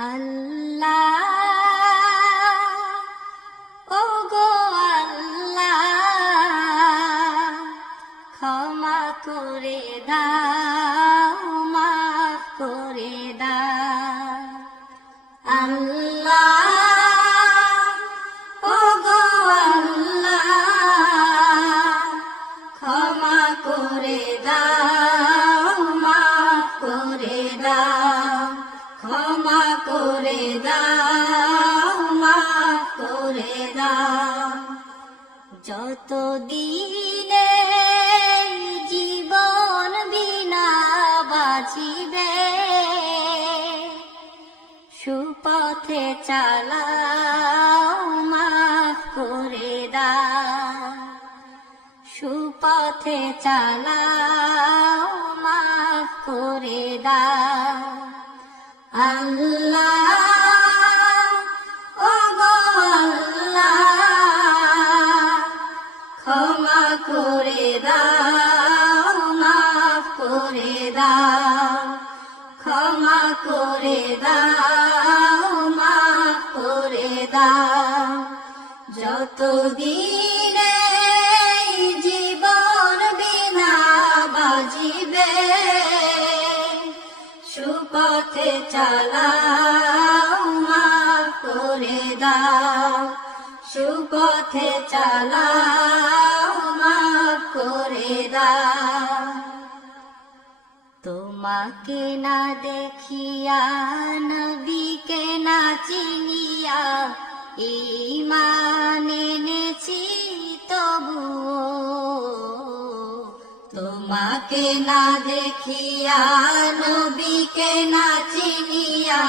আল্লাহ ও গো আল্লাহ, ক্ষমা করে দাও, মাফ করে দাও। আল্লাহ ও গো আল্লাহ, ক্ষমা করে দাও, মাফ করে দাও। ক্ষমা করে দাও, মাফ করে দাও। যত দিনে জীবন বিনা বাঁচিবে, সুপথে চালাও, মাফ করে দাও। সুপথে চালাও, মাফ করে দাও। আল্লাহ ও গো আল্লাহ, ক্ষমা করে দাও, মাফ করে দাও। ক্ষমা করে দাও, মাফ করে দাও। যতদিনে জীবন বিনা বাজিবে, সুপথে চালাও, মাফ করে দাও। সুপথে চালাও, মাফ করে দাও। তোমাকে না দেখিয়া, নবীকে না চিনিয়া, ঈমান এনেছি তবুও। তোমাকে না দেখিয়া, নবীকে না চিনিয়া,